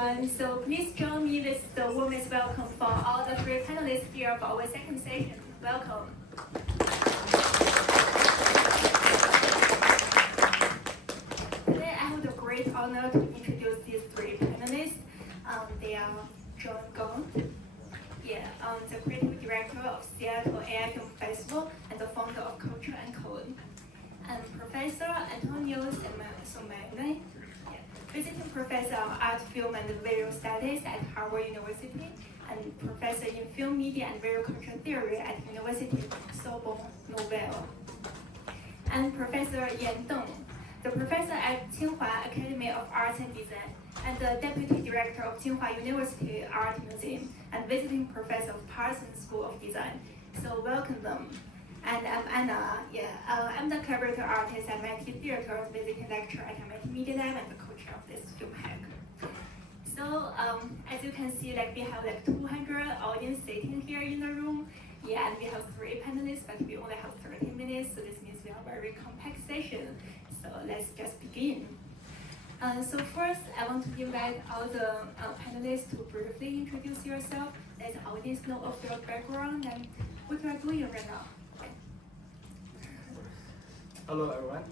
everyone. So please join me with the warmest welcome for all the three panelists here for our second session. Welcome. Today I have the great honor to introduce these three panelists. They are Gauntt, the creative director of Seattle AI Film Festival and the founder of Culture and Code, and Professor Antonio Somaini, visiting professor of art, film, and visual studies at Harvard University, and professor in film, media, and visual culture theory at University Sorbonne, Nouvelle, and Professor Yan Deng, the professor at Tsinghua Academy of Arts and Design, and the deputy director of Tsinghua University Art Museum, and visiting professor of Parsons School of Design. So welcome them. And I'm Anna. I'm the collaborator artist at MIT Theater, visiting lecturer at MIT Media Lab, and the co-chair of this film hack. So as you can see, we have 200 audience sitting here in the room. And we have 3 panelists, but we only have 30 minutes, so this means we have a very compact session. So let's just begin. So first, I want to invite all the panelists to briefly introduce yourself, let the audience know of your background and what you are doing right now. Hello everyone,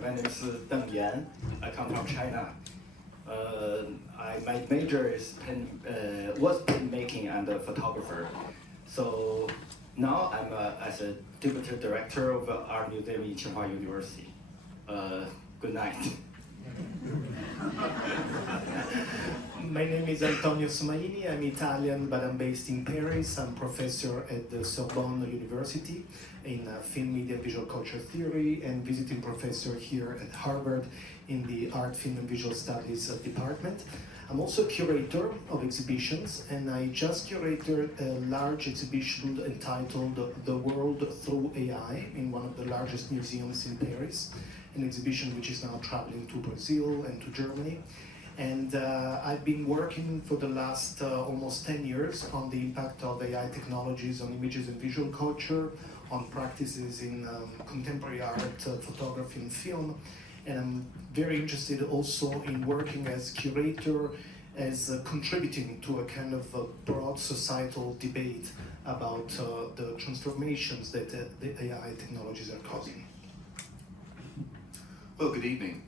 my name is Deng Yan. I come from China. My major is was printmaking and a photographer. So now I'm as a deputy director of the Art Museum in Tsinghua University. Good night. My name is Antonio Somaini. I'm Italian, but I'm based in Paris. I'm professor at the Sorbonne University in film, media, and visual culture theory, and visiting professor here at Harvard in the Art, Film, and Visual Studies department. I'm also a curator of exhibitions, and I just curated a large exhibition entitled The World Through AI in one of the largest museums in Paris, an exhibition which is now traveling to Brazil and to Germany. And I've been working for the last almost 10 years on the impact of AI technologies on images and visual culture, on practices in contemporary art, photography, and film. And I'm very interested also in working as curator, as contributing to a kind of a broad societal debate about the transformations that the AI technologies are causing. Well, good evening.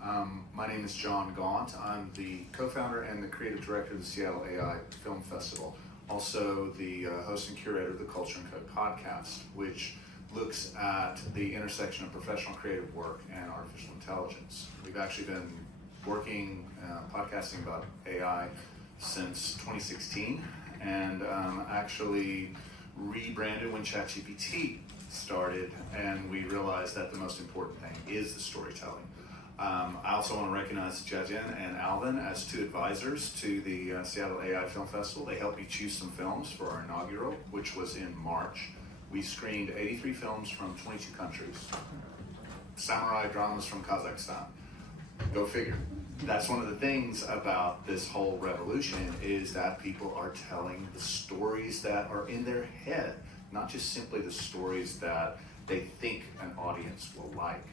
My name is John Gauntt. I'm the co-founder and the creative director of the Seattle AI Film Festival, also the host and curator of the Culture and Code podcast, which looks at the intersection of professional creative work and artificial intelligence. We've actually been working, podcasting about AI since 2016, and actually rebranded when ChatGPT started, and we realized that the most important thing is the storytelling. I also want to recognize Jiajin and Alvin as 2 advisors to the Seattle AI Film Festival. They helped me choose some films for our inaugural, which was in March. We screened 83 films from 22 countries. Samurai dramas from Kazakhstan. Go figure. That's one of the things about this whole revolution, is that people are telling the stories that are in their head, not just simply the stories that they think an audience will like.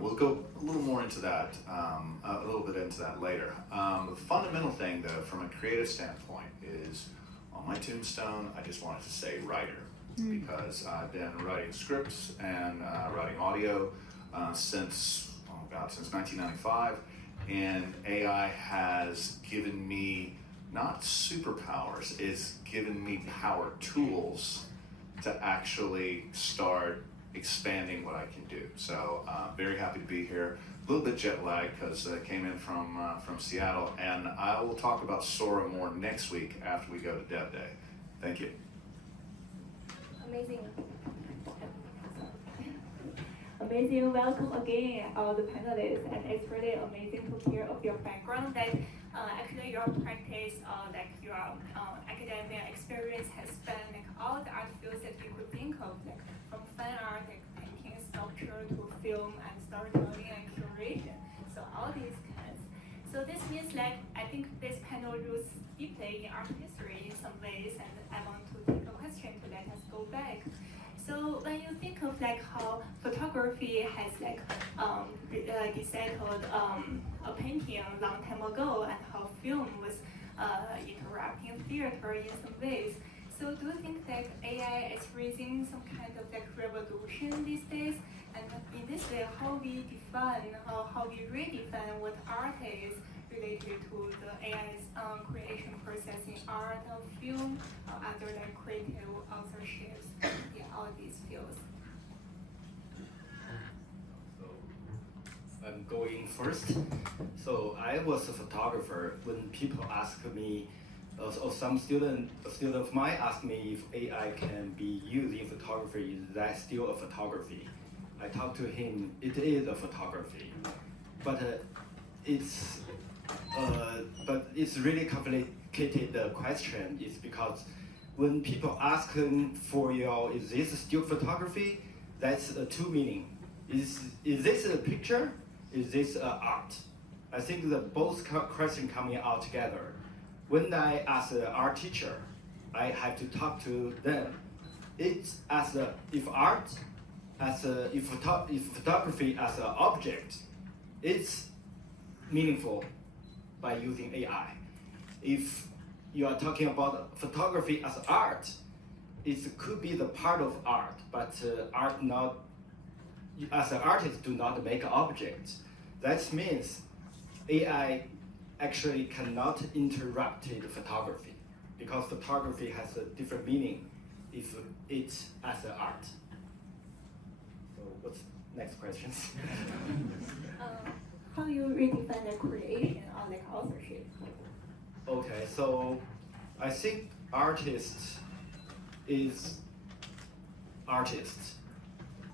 We'll go a little more into that, a little bit into that later. The fundamental thing, though, from a creative standpoint, is on my tombstone, I just wanted to say writer, because I've been writing scripts and writing audio since 1995, and AI has given me not superpowers, it's given me power tools to actually start expanding what I can do. So very happy to be here. A little bit jet lagged because I came in from Seattle, and I will talk about Sora more next week after we go to Dev Day. Thank you. Amazing. Amazing. Welcome again, all the panelists, and it's really amazing to hear of your background, that actually your practice, your academic experience has spanned all the art fields that you could think of, from fine art, painting, sculpture, to film and storytelling and curation. So all these kinds. So this means I think this panel roots deeply in art history in some ways, and I want to take a question to let us go back. So when you think of how photography has recycled a painting a long time ago, and how film was interrupting theater in some ways. So do you think that AI is raising some kind of like revolution these days? And in this way, how we define, how we redefine what art is related to the AI's creation process in art or film or other like creative authorships, yeah, all these fields. So I'm going first. So I was a photographer. When people ask me, or some student of mine ask me if AI can be used in photography, is that still a photography? I talked to him, it is a photography, but it's really complicated question. Is because when people ask for is this still photography? That's two meaning. Is this a picture? Is this art? I think that both questions coming out together. When I ask an art teacher, I have to talk to them. It's as if art, if photography as an object, it's meaningful by using AI. If you are talking about photography as art, it could be the part of art, but art not, as an artist, do not make objects. That means AI actually cannot interrupt the photography, because photography has a different meaning if it's as an art. So what's next questions? How you redefine the creation or like authorship? Okay, so I think artist is artists.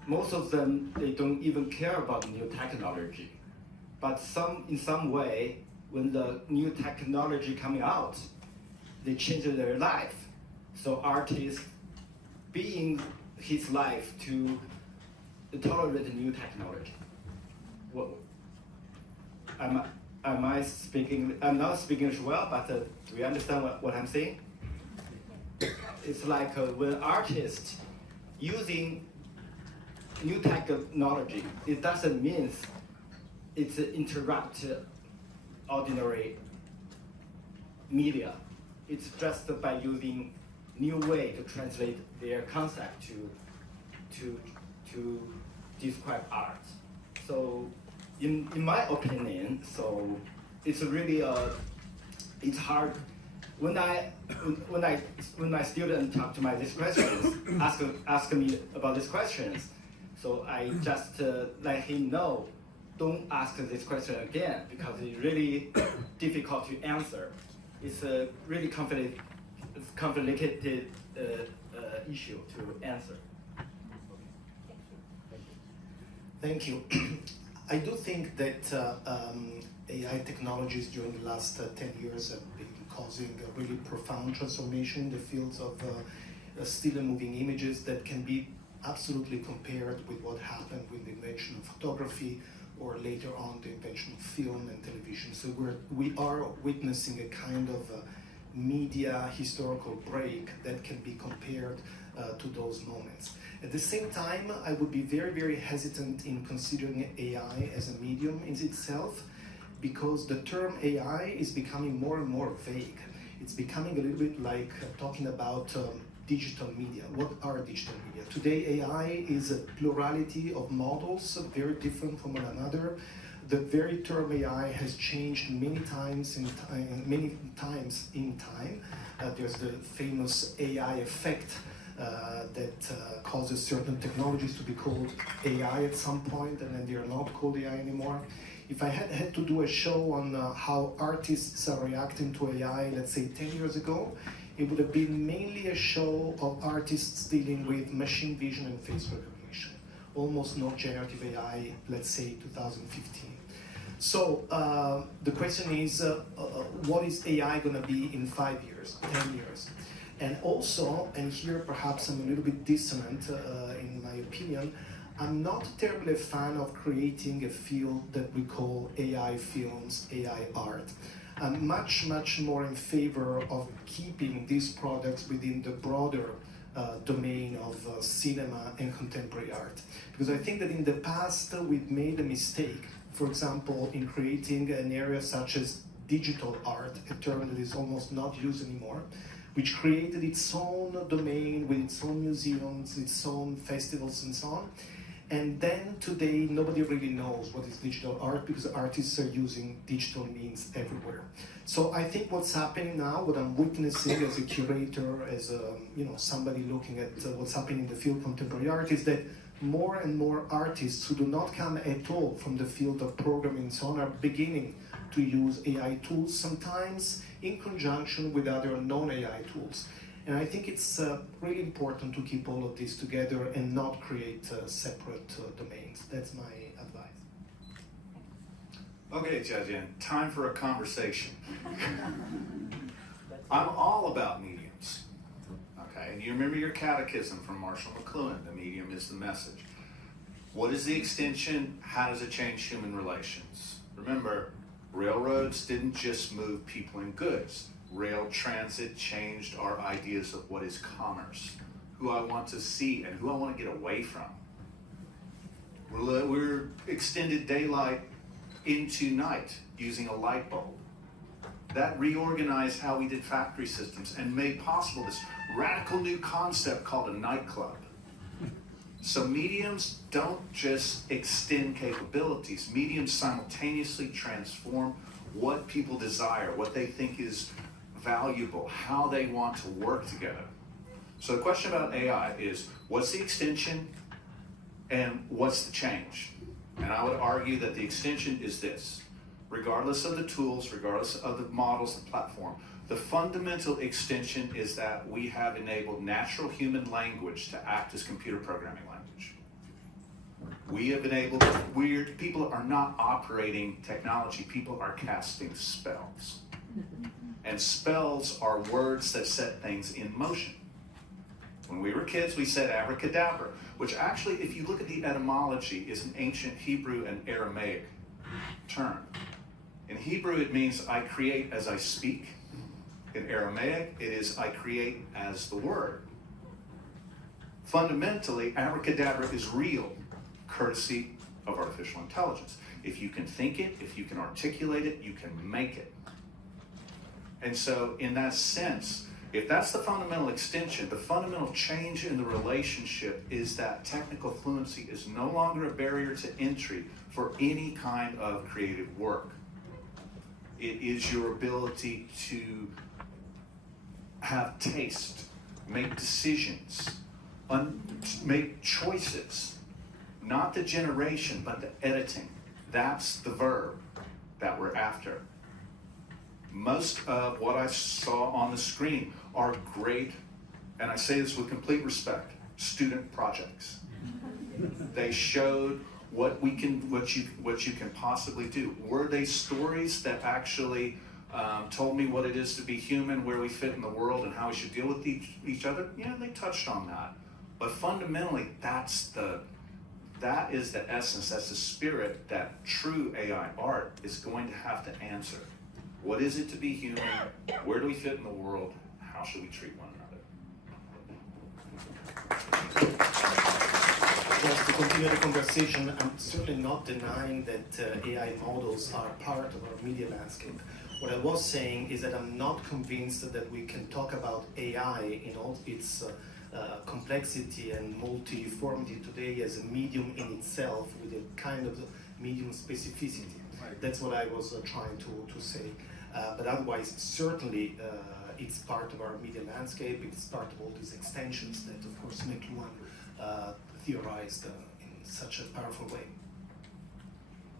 Most of them, they don't even care about new technology, but in some way, when the new technology coming out, they change their life. So artists being his life to tolerate new technology. What, am I speaking? I'm not speaking as well, but do you understand what I'm saying? It's like when artists using new technology, it doesn't mean it's interrupt ordinary media. It's just by using new way to translate their concept to describe art. So in my opinion, so it's really it's hard when my student talk to me these questions, ask me about these questions. So I just let him know, don't ask this question again, because it's really difficult to answer. It's a really complicated issue to answer. Thank you. I do think that AI technologies during the last 10 years have been causing a really profound transformation in the fields of still and moving images that can be absolutely compared with what happened with the invention of photography, or later on the invention of film and television. So we are witnessing a kind of media historical break that can be compared to those moments. At the same time, I would be very, very hesitant in considering AI as a medium in itself, because the term AI is becoming more and more vague. It's becoming a little bit like talking about digital media. What are digital media? Today, AI is a plurality of models, very different from one another. The very term AI has changed many times in time. There's the famous AI effect that causes certain technologies to be called AI at some point, and then they are not called AI anymore. If I had to do a show on how artists are reacting to AI, let's say 10 years ago, it would have been mainly a show of artists dealing with machine vision and face recognition. Almost no generative AI, let's say 2015. So the question is, what is AI going to be in 5 years, 10 years? And also, and here perhaps I'm a little bit dissonant in my opinion, I'm not terribly a fan of creating a field that we call AI films, AI art. I'm much, much more in favor of keeping these products within the broader domain of cinema and contemporary art. Because I think that in the past we've made a mistake, for example, in creating an area such as digital art, a term that is almost not used anymore, which created its own domain with its own museums, its own festivals and so on. And then today, nobody really knows what is digital art because artists are using digital means everywhere. So I think what's happening now, what I'm witnessing as a curator, as a, somebody looking at what's happening in the field of contemporary art, is that more and more artists who do not come at all from the field of programming and so on are beginning to use AI tools, sometimes in conjunction with other non-AI tools. And I think it's really important to keep all of this together and not create separate domains. That's my advice. Okay, Jiajian, time for a conversation. I'm all about mediums. Okay, and you remember your catechism from Marshall McLuhan, the medium is the message. What is the extension? How does it change human relations? Remember, railroads didn't just move people and goods. Rail transit changed our ideas of what is commerce, who I want to see and who I want to get away from. We're extended daylight into night using a light bulb. That reorganized how we did factory systems and made possible this radical new concept called a nightclub. So mediums don't just extend capabilities. Mediums simultaneously transform what people desire, what they think is valuable, how they want to work together. So the question about AI is, what's the extension and what's the change? And I would argue that the extension is this. Regardless of the tools, regardless of the models, the platform, the fundamental extension is that we have enabled natural human language to act as computer programming language. We have enabled, people are not operating technology, people are casting spells. And spells are words that set things in motion. When we were kids, we said abracadabra, which actually, if you look at the etymology, is an ancient Hebrew and Aramaic term. In Hebrew, it means I create as I speak. In Aramaic, it is I create as the word. Fundamentally, abracadabra is real, courtesy of artificial intelligence. If you can think it, if you can articulate it, you can make it. And so in that sense, if that's the fundamental extension, the fundamental change in the relationship is that technical fluency is no longer a barrier to entry for any kind of creative work. It is your ability to have taste, make decisions, make choices, not the generation, but the editing. That's the verb that we're after. Most of what I saw on the screen are great, and I say this with complete respect, student projects. They showed what you can possibly do. Were they stories that actually told me what it is to be human, where we fit in the world, and how we should deal with each other? Yeah, they touched on that. But fundamentally, that is the essence, that's the spirit that true AI art is going to have to answer. What is it to be human? Where do we fit in the world? How should we treat one another? Just to continue the conversation, I'm certainly not denying that AI models are part of our media landscape. What I was saying is that I'm not convinced that we can talk about AI in all its complexity and multiformity today as a medium in itself with a kind of medium specificity. Right. That's what I was trying to say. But otherwise, certainly it's part of our media landscape, it's part of all these extensions that, of course, make one theorized in such a powerful way.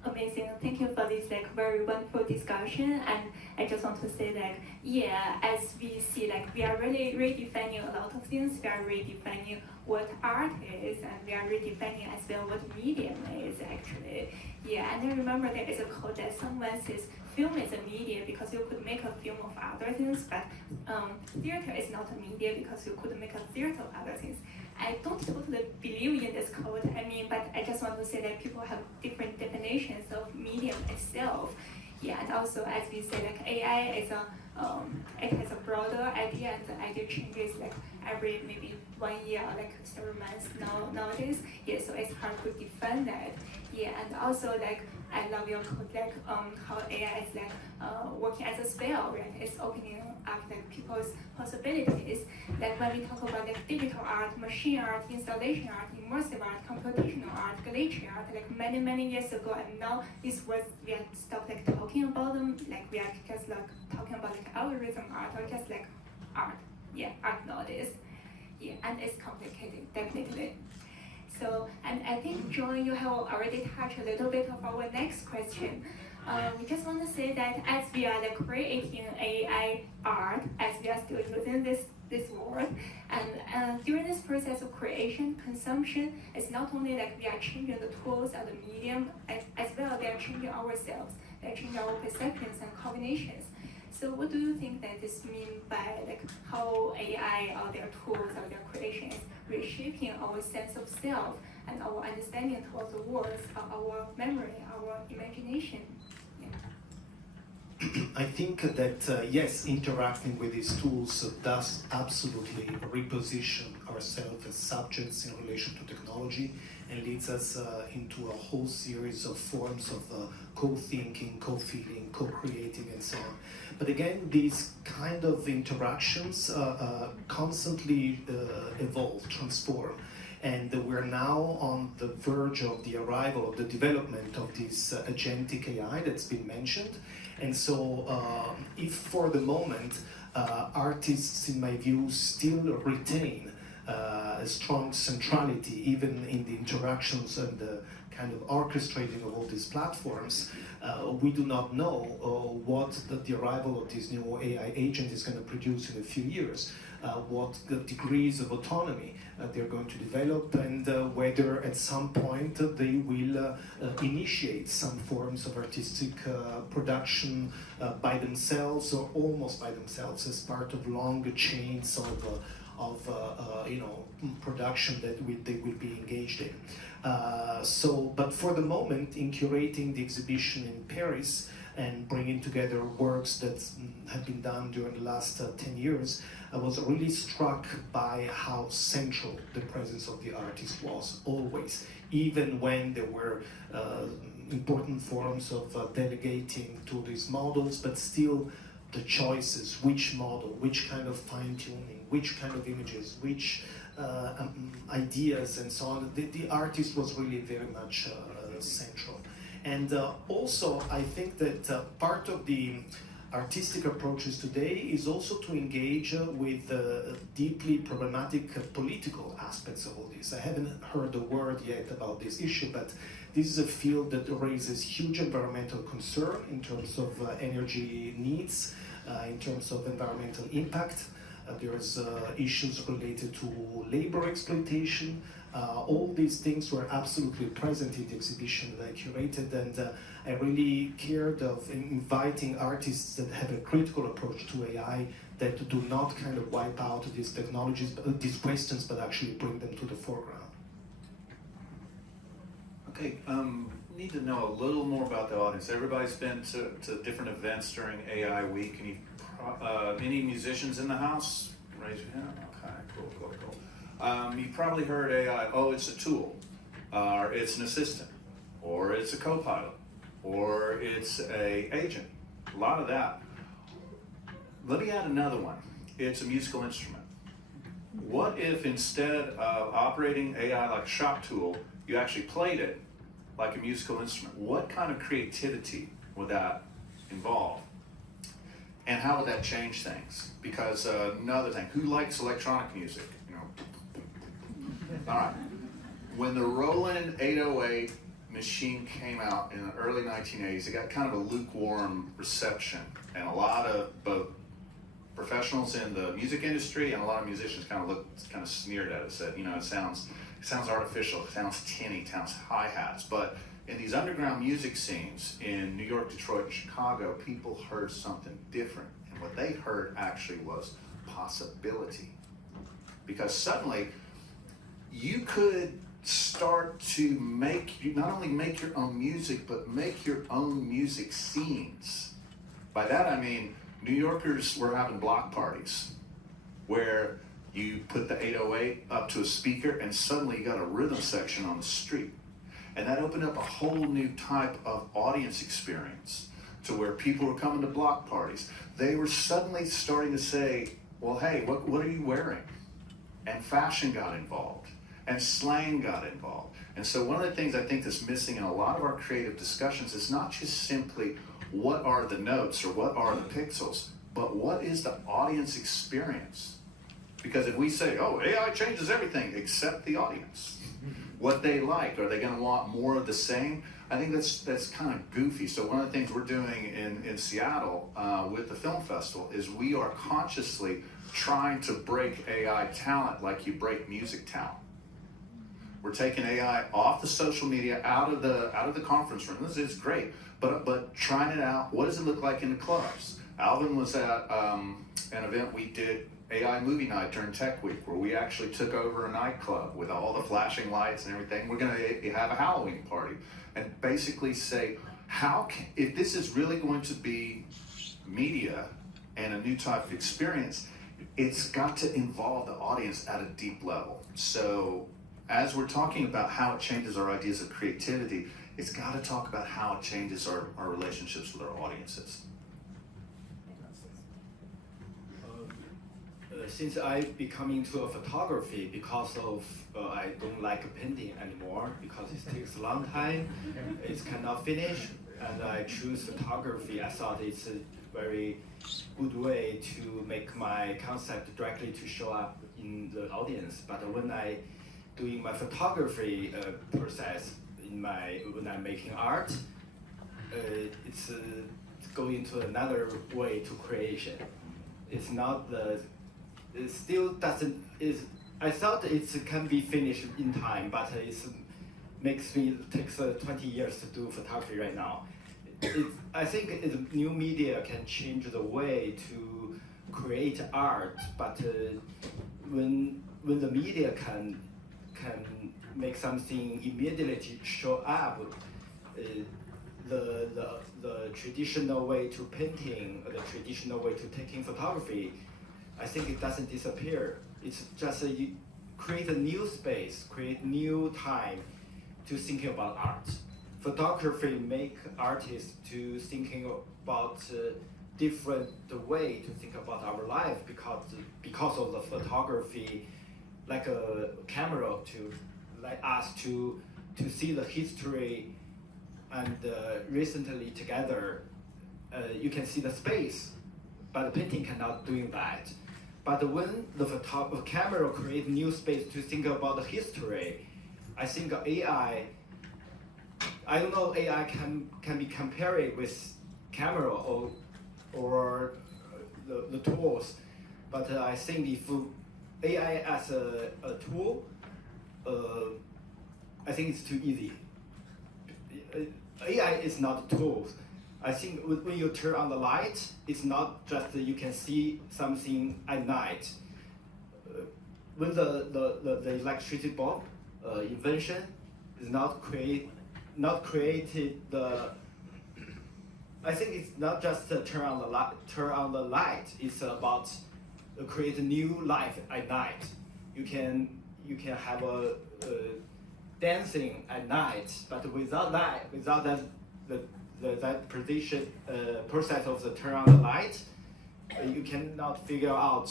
Amazing. Thank you for this very wonderful discussion. And I just want to say that, yeah, as we see, we are really redefining a lot of things. We are redefining what art is, and we are redefining as well what medium is actually. Yeah, and I remember there is a quote that someone says, film is a media because you could make a film of other things, but theater is not a media because you could make a theater of other things. I don't totally believe in this quote, but I just want to say that people have different definitions of medium itself. Yeah, and also as we say, AI is a it has a broader idea, and the idea changes like every maybe 1 year, like several months nowadays. Yeah, so it's hard to define that. Yeah, and also like I love your code, like how AI is like working as a spell, right? It's opening up like people's possibilities. Like when we talk about like digital art, machine art, installation art, immersive art, computational art, glitchy art, like many years ago, and now these words we are stopped like talking about them. Like we are just like talking about like algorithm art or just like art. Yeah, art nowadays. Yeah, and it's complicated, definitely. So, and I think, John, you have already touched a little bit of our next question. We just want to say that as we are like creating AI art, as we are still using this word, and during this process of creation, consumption, it's not only like we are changing the tools and the medium, as well they are changing ourselves, they are changing our perceptions and cognitions. So what do you think that this means by like how AI or their tools or their creation is reshaping our sense of self and our understanding towards the world, our memory, our imagination? Yeah. I think that yes, interacting with these tools does absolutely reposition ourselves as subjects in relation to technology, and leads us into a whole series of forms of co-thinking, co-feeling, co-creating, and so on. But again, these kind of interactions constantly evolve, transform. And we're now on the verge of the arrival of the development of this agentic AI that's been mentioned. And so if for the moment artists, in my view, still retain a strong centrality even in the interactions and the kind of orchestrating of all these platforms, we do not know what the arrival of this new AI agent is going to produce in a few years, what the degrees of autonomy they're going to develop, and whether at some point they will initiate some forms of artistic production by themselves or almost by themselves as part of long chains of production that they will be engaged in. But for the moment, in curating the exhibition in Paris and bringing together works that have been done during the last 10 years, I was really struck by how central the presence of the artist was always, even when there were important forms of delegating to these models, but still the choices, which model, which kind of fine-tuning, which kind of images, which ideas and so on. The artist was really very much central. And also, I think that part of the artistic approaches today is also to engage with deeply problematic political aspects of all this. I haven't heard a word yet about this issue, but this is a field that raises huge environmental concern in terms of energy needs, in terms of environmental impact. There's issues related to labor exploitation. All these things were absolutely present in the exhibition that I curated, and I really cared of inviting artists that have a critical approach to AI, that do not kind of wipe out these technologies, these questions, but actually bring them to the foreground. Okay, need to know a little more about the audience. Everybody's been to different events during AI week. Any musicians in the house? Raise your hand. Okay, cool. You probably heard AI, oh, it's a tool, or it's an assistant, or it's a co-pilot, or it's a agent. A lot of that. Let me add another one. It's a musical instrument. What if instead of operating AI like a shop tool, you actually played it like a musical instrument? What kind of creativity would that involve? And how would that change things? Because another thing, who likes electronic music? All right. When the Roland 808 machine came out in the early 1980s, it got kind of a lukewarm reception, and a lot of both professionals in the music industry and a lot of musicians kind of sneered at it, said, it sounds artificial, it sounds tinny, it sounds hi-hats. But in these underground music scenes in New York, Detroit, and Chicago, people heard something different. And what they heard actually was possibility. Because suddenly, you could start to not only make your own music, but make your own music scenes. By that I mean, New Yorkers were having block parties where you put the 808 up to a speaker and suddenly you got a rhythm section on the street. And that opened up a whole new type of audience experience to where people were coming to block parties. They were suddenly starting to say, well, hey, what are you wearing? And fashion got involved, and slang got involved. And so one of the things I think that's missing in a lot of our creative discussions is not just simply what are the notes or what are the pixels, but what is the audience experience? Because if we say, oh, AI changes everything except the audience, what they like, are they going to want more of the same? I think that's kind of goofy. So one of the things we're doing in Seattle with the film festival is we are consciously trying to break AI talent like you break music talent. We're taking AI off the social media, out of the conference room. This is great, but trying it out. What does it look like in the clubs? Alvin was at an event we did, AI Movie Night during Tech Week, where we actually took over a nightclub with all the flashing lights and everything. We're going to have a Halloween party and basically say, if this is really going to be media and a new type of experience, it's got to involve the audience at a deep level. So as we're talking about how it changes our ideas of creativity, it's got to talk about how it changes our relationships with our audiences. Since I become into photography because of I don't like painting anymore because it takes a long time, it's cannot finish, and I choose photography. I thought it's a very good way to make my concept directly to show up in the audience. But when I doing my photography process when I'm making art, it's going to another way to creation. It's not it still doesn't. I thought it can be finished in time, but it takes 20 years to do photography right now. I think new media can change the way to create art, but when the media can make something immediately show up, the traditional way to painting, the traditional way to taking photography, I think it doesn't disappear. It's just you create a new space, create new time to thinking about art. Photography make artists to thinking about different way to think about our life because of the photography, like a camera to like us to see the history, and recently together you can see the space, but the painting cannot do that. But when the camera create new space to think about the history, I think AI, I don't know AI can be compared with camera or the tools, but I think if AI as a tool, I think it's too easy. AI is not a tool. I think when you turn on the light, it's not just that you can see something at night. When the electricity bulb invention is not created I think it's not just to turn on the light. It's about create a new life at night. You can have a dancing at night, but without that process of the turn on the light, you cannot figure out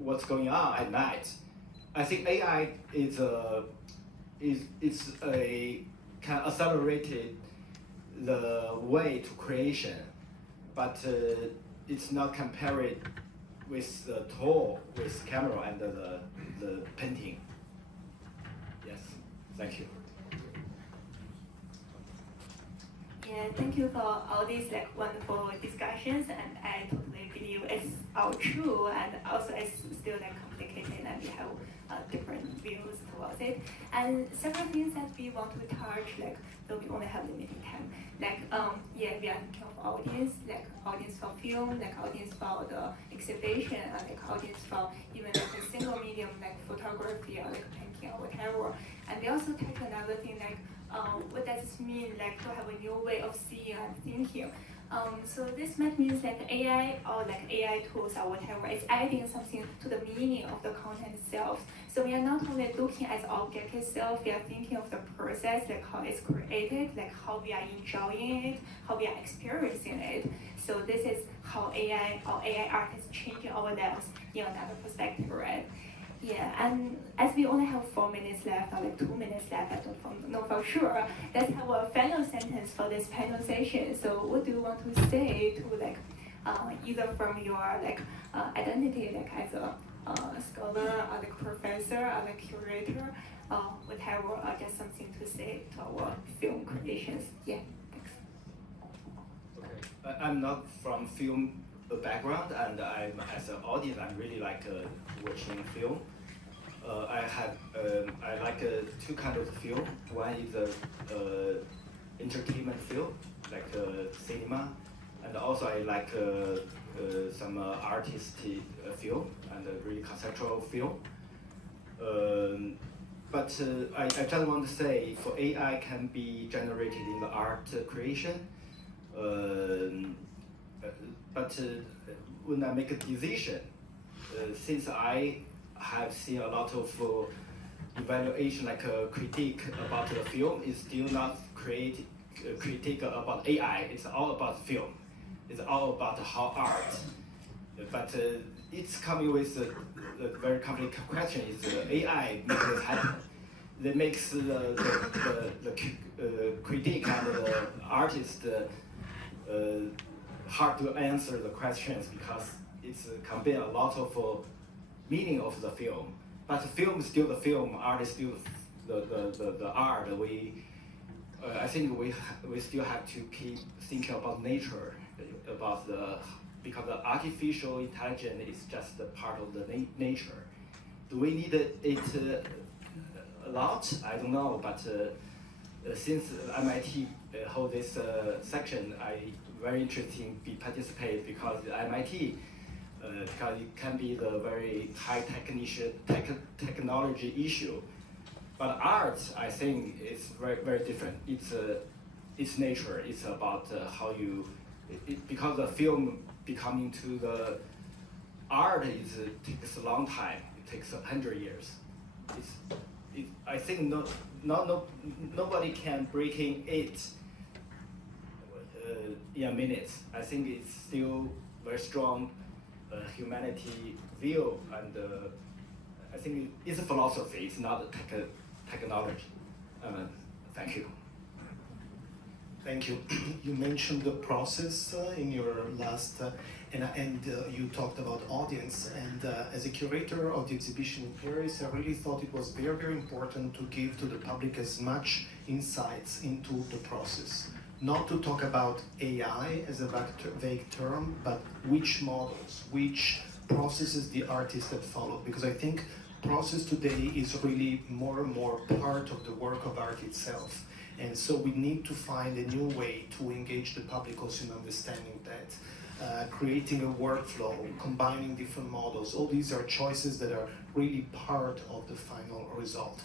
what's going on at night. I think AI is a kind of accelerated the way to creation, but it's not compared with the tool, with camera and the painting. Yes, thank you. Yeah, thank you for all these wonderful discussions, and I totally believe it's all true, and also it's still complicated, and we have different views towards it. And several things that we want to touch, though we only have limited time. We are thinking of audience, audience for film, audience for the exhibition, audience for even a single medium photography or painting or whatever. And we also touch another thing what does this mean to have a new way of seeing and thinking? So this might mean that AI or like AI tools or whatever is adding something to the meaning of the content itself. So we are not only looking at the object itself, we are thinking of the process, like how it's created, like how we are enjoying it, how we are experiencing it. So this is how AI or AI art is changing our lives in another perspective, right? Yeah, and as we only have 4 minutes left, or like 2 minutes left, I don't know for sure. Let's have a final sentence for this panel session. So, what do you want to say to like, either from your like identity, like as a scholar, or like professor, or like curator, whatever, or just something to say to our film creations? Yeah, thanks. Okay. I'm not from film background, and I'm as an audience, I really like watching film. I like two kinds of film. One is entertainment film, like cinema, and also I like some artistic film and really conceptual film. But I just want to say, for AI can be generated in the art creation. But when I make a decision, since I have seen a lot of evaluation, like a critique about the film, is still not critique about AI. It's all about film. It's all about how art. But it's coming with a very complicated question: is AI makes it happen? That makes the critique and the artist hard to answer the questions, because it's convey a lot of meaning of the film. But the film is still the film, art is still the art. I think we still have to keep thinking about nature, about because the artificial intelligence is just a part of the nature. Do we need it a lot? I don't know, but since MIT hold this section, I very interesting to participate, because MIT, because it can be the very high technology issue. But art, I think, is very different. It's nature. It's about how you, because the film becoming to the art takes a long time. It takes 100 years. I think nobody can break in it in a minute. I think it's still very strong humanity view, and I think it's a philosophy. It's not a technology. Thank you. Thank you. You mentioned the process in your last, and you talked about audience. And as a curator of the exhibition in Paris, I really thought it was very, very important to give to the public as much insights into the process. Not to talk about AI as a vague term, but which models, which processes the artists have followed. Because I think process today is really more and more part of the work of art itself. And so we need to find a new way to engage the public also in understanding that. Creating a workflow, combining different models, all these are choices that are really part of the final result.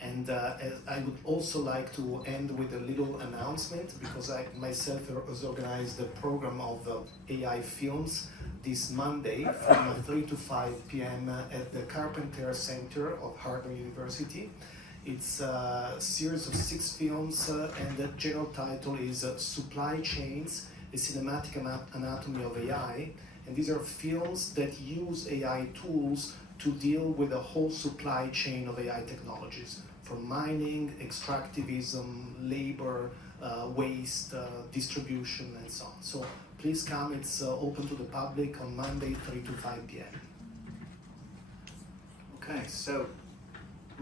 And I would also like to end with a little announcement, because I myself has organized a program of AI films this Monday from 3 to 5 p.m. at the Carpenter Center of Harvard University. It's a series of 6 films, and the general title is Supply Chains, a Cinematic Anatomy of AI. And these are films that use AI tools to deal with the whole supply chain of AI technologies, from mining, extractivism, labor, waste, distribution, and so on. So please come, it's open to the public on Monday, 3 to 5 p.m. Okay, so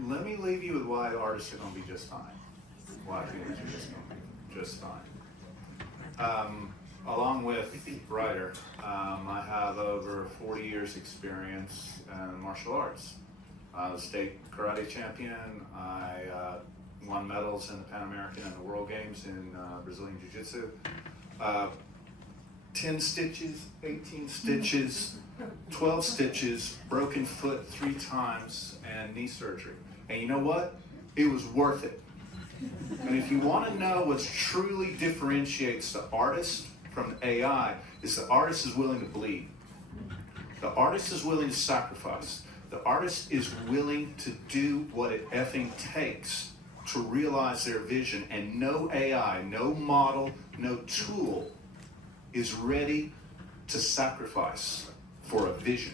let me leave you with why artists are going to be just fine. Why humans are just going to be just fine. Along with writer, I have over 40 years experience in martial arts. I was state karate champion. I won medals in the Pan American and the World Games in Brazilian Jiu-Jitsu. 10 stitches, 18 stitches, 12 stitches, broken foot 3 times, and knee surgery. And you know what? It was worth it. And if you want to know what truly differentiates the artist from the AI is the artist is willing to bleed. The artist is willing to sacrifice. The artist is willing to do what it effing takes to realize their vision, and no AI, no model, no tool is ready to sacrifice for a vision.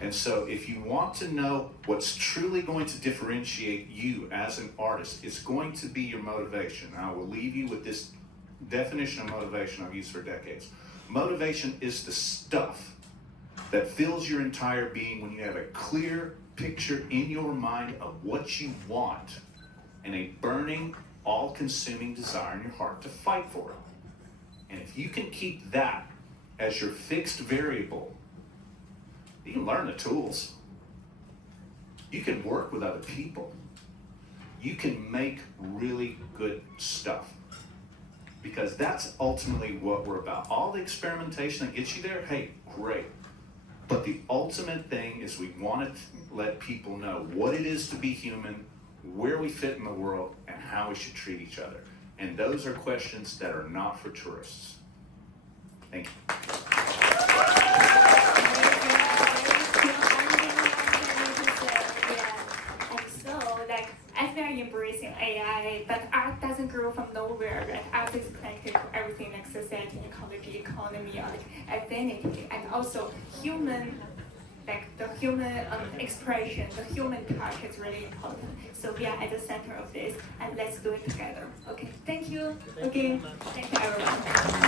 And so if you want to know what's truly going to differentiate you as an artist, it's going to be your motivation. And I will leave you with this definition of motivation I've used for decades. Motivation is the stuff that fills your entire being when you have a clear picture in your mind of what you want and a burning, all-consuming desire in your heart to fight for it. And if you can keep that as your fixed variable, you can learn the tools. You can work with other people. You can make really good stuff. Because that's ultimately what we're about. All the experimentation that gets you there, hey, great. But the ultimate thing is we want to let people know what it is to be human, where we fit in the world, and how we should treat each other. And those are questions that are not for tourists. Thank you. Embracing AI, but art doesn't grow from nowhere. Like art is connected to everything like society, ecology, economy, like identity, and also human, like the human expression, the human touch is really important. So we are at the center of this, and let's do it together. Okay, thank you. Okay, thank you everyone.